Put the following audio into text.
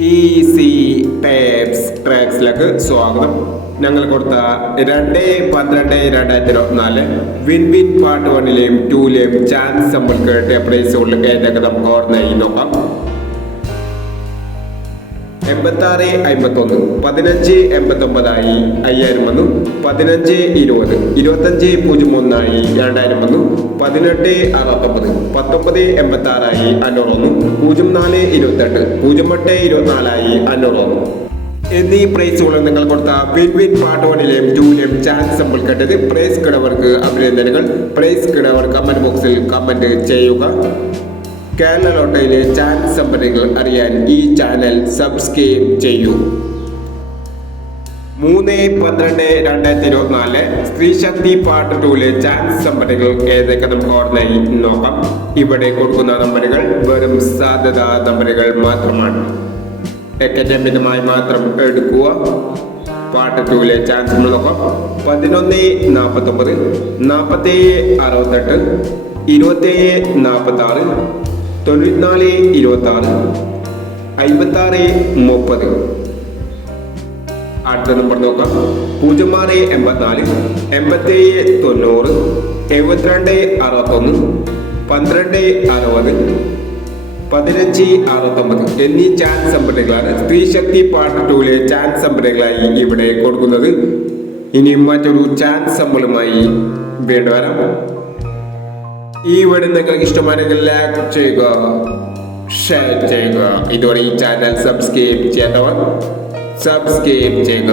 Easy tapes ട്രാക്സിലേക്ക് സ്വാഗതം. ഞങ്ങൾ കൊടുത്ത 2/12/2024 വിൻ വിൻ പാർട്ട് 1ലെയും 2ലെയും ചാൻസ് നമ്മൾ കേട്ട പ്രൈസുകളിൽ ഏതൊക്കെ നമുക്ക് ഓർമ്മയായി നോക്കാം. 8651 1589 5000 വന്നു. 1520 2501 2000 വന്നു. 1869 1986 500 വന്നു. 0428 0824 500 വന്നു എന്നീ പ്രൈസുകൾ നിങ്ങൾ കൊടുത്ത വിൻ വിൻ പാർട്ട് 1ലെയും 2ലെയും ചാൻസ് നമ്മൾ കേട്ടത്. പ്രൈസ് കിടവർക്ക് അഭിനന്ദനങ്ങൾ. പ്രൈസ് കിടവർ കമന്റ് ബോക്സിൽ കമന്റ് ചെയ്യുക. കേരള ലോട്ടറിയിലെ ചാൻസ് സമ്പാദ്യങ്ങൾ അറിയാൻ ഈ ചാനൽ സബ്സ്ക്രൈബ് ചെയ്യൂ. 3/12/2024 സ്ത്രീശക്തി പാർട്ട് 2ലെ ചാൻസ് സമ്പാദ്യങ്ങൾ ഏതൊക്കെ നമുക്ക് ഓർമ്മയായി നോക്കാം. ഇവിടെ കൊടുക്കുന്ന നമ്പറുകൾ വെറും സാധ്യതാ നമ്പറുകൾ മാത്രമാണ്. അക്കാദമികമായി മാത്രം എടുക്കുക. പാർട്ട് 2ലെ ചാൻസ് നമ്മൾ നോക്കാം. 1149 4768 2746 9426 5630. അടുത്ത നമ്പർ നോക്കാം. 0684 8790 7261 1260 1569 എന്നീ ചാൻസ് സമ്പാദ്യങ്ങളാണ് സ്ത്രീശക്തി പാർട്ട് 2ലെ ചാൻസ് സമ്പാദ്യങ്ങളായി ഇവിടെ കൊടുക്കുന്നത്. ഇനി മറ്റൊരു ചാൻസ് സമ്പളുമായി വീണ്ടും വരാം. ഈ വീഡിയോ നിങ്ങൾക്ക് ഇഷ്ടമാണെങ്കിൽ ലൈക്ക് ചെയ്യുക, ഷെയർ ചെയ്യുക. ഇതുവരെ ഈ ചാനൽ സബ്സ്ക്രൈബ് ചെയ്യാത്തവർ സബ്സ്ക്രൈബ് ചെയ്യുക.